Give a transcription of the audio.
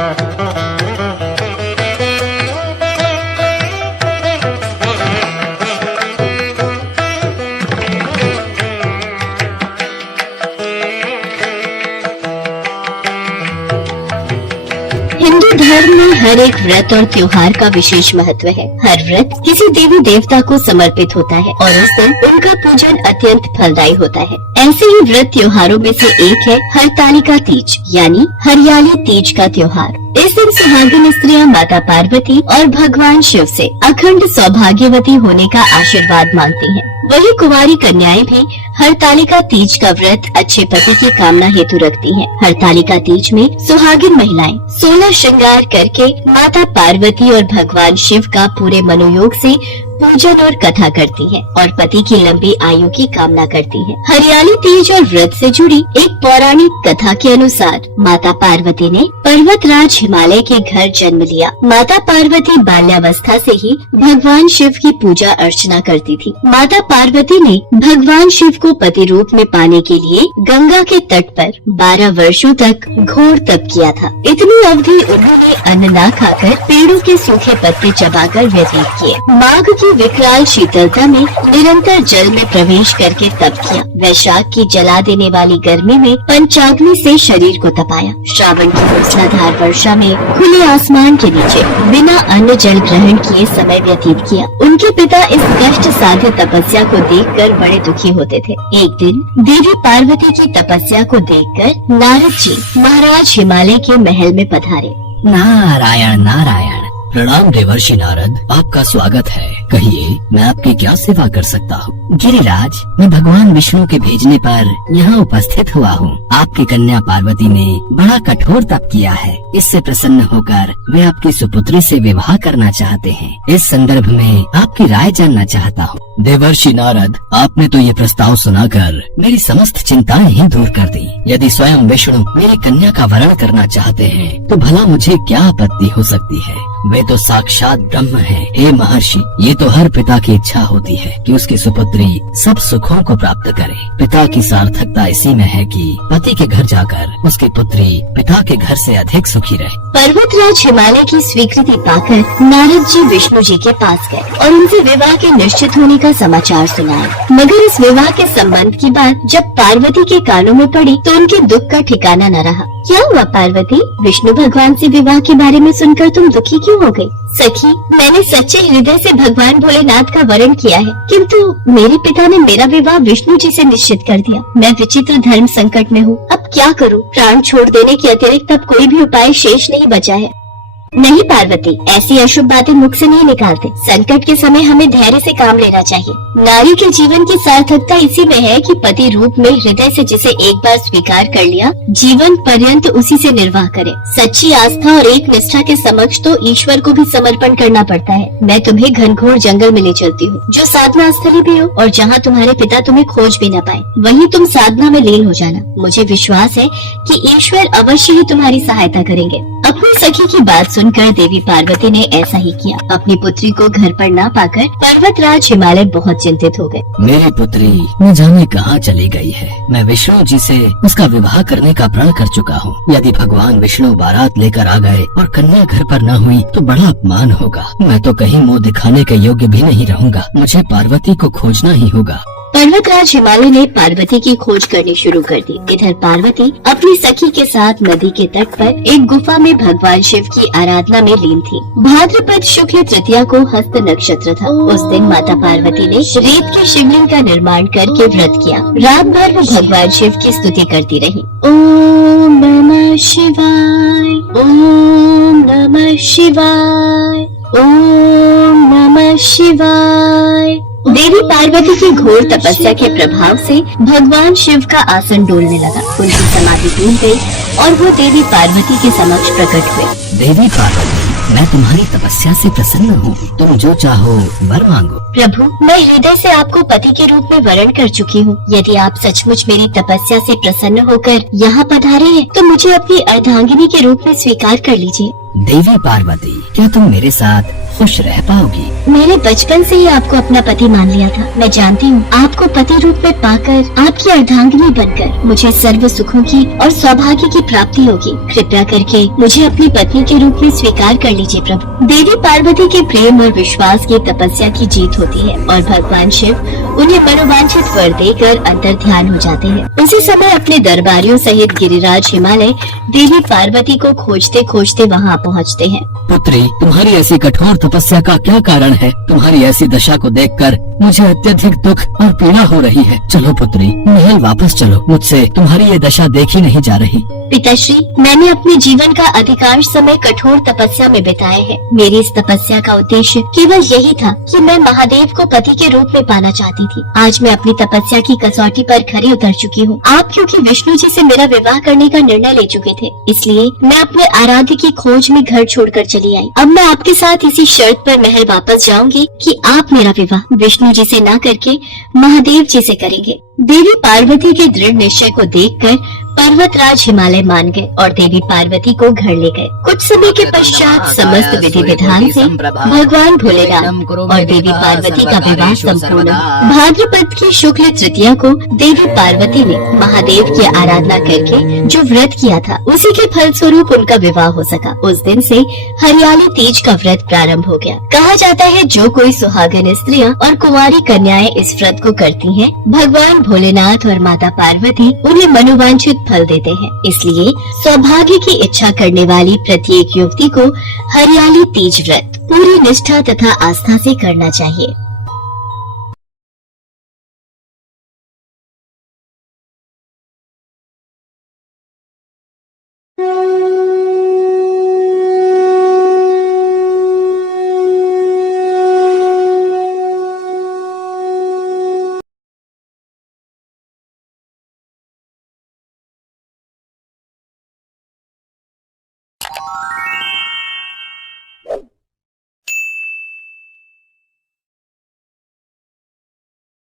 हिंदू धर्म में हर एक व्रत और त्योहार का विशेष महत्व है। हर व्रत किसी देवी देवता को समर्पित होता है और उस दिन उनका पूजन अत्यंत फलदायी होता है। ऐसे ही व्रत त्योहारों में से एक है हरतालिका तीज यानी हरियाली तीज का त्योहार। इस दिन सुहागिन स्त्रियां माता पार्वती और भगवान शिव से अखंड सौभाग्यवती होने का आशीर्वाद मांगती हैं। वही कुंवारी कन्याएं भी हरतालिका तीज का व्रत अच्छे पति की कामना हेतु रखती हैं। हरतालिका तीज में सुहागिन महिलाएं 16 श्रृंगार करके माता पार्वती और भगवान शिव का पूरे मनोयोग से पूजन और कथा करती है और पति की लंबी आयु की कामना करती है। हरियाली तीज और व्रत से जुड़ी एक पौराणिक कथा के अनुसार माता पार्वती ने पर्वतराज हिमालय के घर जन्म लिया। माता पार्वती बाल्यावस्था से ही भगवान शिव की पूजा अर्चना करती थी। माता पार्वती ने भगवान शिव को पति रूप में पाने के लिए गंगा के तट पर 12 वर्षों तक घोर तप किया था। इतनी अवधि उन्होंने अन्न न खाकर पेड़ों के सूखे पत्ते चबाकर व्यतीत किए। माघ की विकराल शीतलता में निरंतर जल में प्रवेश करके तप किया। वैशाख की जला देने वाली गर्मी में पंचाग्नि से शरीर को तपाया। श्रावण की मूसलाधार वर्षा में खुले आसमान के नीचे बिना अन्न जल ग्रहण किए समय व्यतीत किया। उनके पिता इस कष्ट साध्य तपस्या को देखकर बड़े दुखी होते थे। एक दिन देवी पार्वती की तपस्या को देखकर नारद जी महाराज हिमालय के महल में पधारे। नारायण नारायण। प्रणाम देवर्षि नारद, आपका स्वागत है। कहिए मैं आपकी क्या सेवा कर सकता हूँ? गिरिराज, मैं भगवान विष्णु के भेजने पर यहाँ उपस्थित हुआ हूँ। आपकी कन्या पार्वती ने बड़ा कठोर तप किया है। इससे प्रसन्न होकर वे आपकी सुपुत्री से विवाह करना चाहते हैं। इस संदर्भ में आपकी राय जानना चाहता हूँ। देवर्षि नारद, आपने तो ये प्रस्ताव सुनाकर मेरी समस्त चिंताएं ही दूर कर दी। यदि स्वयं विष्णु मेरी कन्या का वरण करना चाहते हैं तो भला मुझे क्या आपत्ति हो सकती है? वे तो साक्षात ब्रह्म हैं। हे महर्षि, ये तो हर पिता की इच्छा होती है कि उसकी सुपुत्री सब सुखों को प्राप्त करे। पिता की सार्थकता इसी में है कि पति के घर जाकर उसकी पुत्री पिता के घर से अधिक सुखी रहे। पर्वतराज हिमालय की स्वीकृति पाकर नारद जी विष्णु जी के पास गए और उनसे विवाह के निश्चित होने का समाचार सुनाया। मगर इस विवाह के संबंध की बात जब पार्वती के कानों में पड़ी तो उनके दुख का ठिकाना न रहा। क्या हुआ पार्वती? विष्णु भगवान से विवाह के बारे में सुनकर तुम दुखी क्यों हो गई? सखी, मैंने सच्चे हृदय से भगवान भोलेनाथ का वरण किया है, किंतु मेरे पिता ने मेरा विवाह विष्णु जी से निश्चित कर दिया। मैं विचित्र धर्म संकट में हूँ। अब क्या करूँ? प्राण छोड़ देने के अतिरिक्त अब कोई भी उपाय शेष नहीं बचा है। नहीं पार्वती, ऐसी अशुभ बातें मुख से नहीं निकालते। संकट के समय हमें धैर्य से काम लेना चाहिए। नारी के जीवन की सार्थकता इसी में है कि पति रूप में हृदय से जिसे एक बार स्वीकार कर लिया, जीवन पर्यंत उसी से निर्वाह करे। सच्ची आस्था और एक निष्ठा के समक्ष तो ईश्वर को भी समर्पण करना पड़ता है। मैं तुम्हें घनघोर जंगल में ले चलती हूँ, जो साधना स्थली भी हो, और जहाँ तुम्हारे पिता तुम्हें खोज भी न पाए, वहीं तुम साधना में लीन हो जाना। मुझे विश्वास है कि ईश्वर अवश्य ही तुम्हारी सहायता करेंगे। अपनी सखी की बात सुनकर देवी पार्वती ने ऐसा ही किया। अपनी पुत्री को घर पर न पाकर पर्वतराज हिमालय बहुत चिंतित हो गए। मेरी पुत्री न जाने कहाँ चली गई है। मैं विष्णु जी से उसका विवाह करने का प्रण कर चुका हूँ। यदि भगवान विष्णु बारात लेकर आ गए और कन्या घर पर न हुई तो बड़ा अपमान होगा। मैं तो कहीं मुँह दिखाने के योग्य भी नहीं रहूँगा। मुझे पार्वती को खोजना ही होगा। पर्वतराज हिमालय ने पार्वती की खोज करनी शुरू कर दी। इधर पार्वती अपनी सखी के साथ नदी के तट पर एक गुफा में भगवान शिव की आराधना में लीन थी। भाद्रपद शुक्ल तृतीया को हस्त नक्षत्र था। उस दिन माता पार्वती ने रेत के शिवलिंग का निर्माण करके व्रत किया। रात भर वो भगवान शिव की स्तुति करती रही। ओम नमः शिवाय, ओम नमः शिवाय, ओम नमः शिवाय। देवी पार्वती की घोर तपस्या के प्रभाव से भगवान शिव का आसन डोलने लगा। उनकी समाधि टूट गई और वो देवी पार्वती के समक्ष प्रकट हुए। देवी पार्वती, मैं तुम्हारी तपस्या से प्रसन्न हूँ। तुम जो चाहो वर मांगो। प्रभु, मैं हृदय से आपको पति के रूप में वरण कर चुकी हूँ। यदि आप सचमुच मेरी तपस्या से प्रसन्न होकर यहाँ पधारे हैं तो मुझे अपनी अर्धांगिनी के रूप में स्वीकार कर लीजिए। देवी पार्वती, क्या तुम मेरे साथ खुश रह पाओगी? मैंने बचपन से ही आपको अपना पति मान लिया था। मैं जानती हूँ आपको पति रूप में पाकर, आपकी अर्धांगिनी बनकर मुझे सर्व सुखों की और सौभाग्य की प्राप्ति होगी। कृपया करके मुझे अपनी पत्नी के रूप में स्वीकार कर लीजिए प्रभु। देवी पार्वती के प्रेम और विश्वास की तपस्या की जीत होती है और भगवान शिव उन्हें मनोवांछित वर देकर अंतर ध्यान हो जाते हैं। उसी समय अपने दरबारियों सहित गिरिराज हिमालय देवी पार्वती को खोजते खोजते वहाँ पहुँचते हैं। पुत्री, तुम्हारी ऐसी कठोर तपस्या का क्या कारण है? तुम्हारी ऐसी दशा को देखकर मुझे अत्यधिक दुख और पीड़ा हो रही है। चलो पुत्री, महल वापस चलो। मुझसे तुम्हारी ये दशा देखी नहीं जा रही। पिताश्री, मैंने अपने जीवन का अधिकांश समय कठोर तपस्या में बिताया है। मेरी इस तपस्या का उद्देश्य केवल यही था कि मैं महादेव को पति के रूप में पाना चाहती थी। आज मैं अपनी तपस्या की कसौटी पर खरी उतर चुकी हूँ। आप क्योंकि विष्णु जी से मेरा विवाह करने का निर्णय ले चुके थे, इसलिए मैं अपने आराध्य की खोज में घर छोड़कर चली आई। अब मैं आपके साथ इसी शर्त पर महल वापस जाऊंगी कि आप मेरा विवाह विष्णु जी से न करके महादेव जी से करेंगे। देवी पार्वती के दृढ़ निश्चय को देखकर पर्वतराज हिमालय मान गए और देवी पार्वती को घर ले गए। कुछ समय के पश्चात समस्त विधि विधान से भगवान भोलेनाथ और देवी पार्वती का विवाह संपूर्ण। भाद्रपद की शुक्ल तृतीया को देवी पार्वती ने महादेव की आराधना करके जो व्रत किया था, उसी के फल स्वरूप उनका विवाह हो सका। उस दिन से हरियाली तीज का व्रत प्रारंभ हो गया। कहा जाता है जो कोई सुहागन स्त्रियां और कुंवारी कन्याएं इस व्रत को करती हैं, भगवान भोलेनाथ और माता पार्वती उन्हें मनोवांछित फल देते हैं। इसलिए सौभाग्य की इच्छा करने वाली प्रत्येक युवती को हरियाली तीज व्रत पूरी निष्ठा तथा आस्था से करना चाहिए।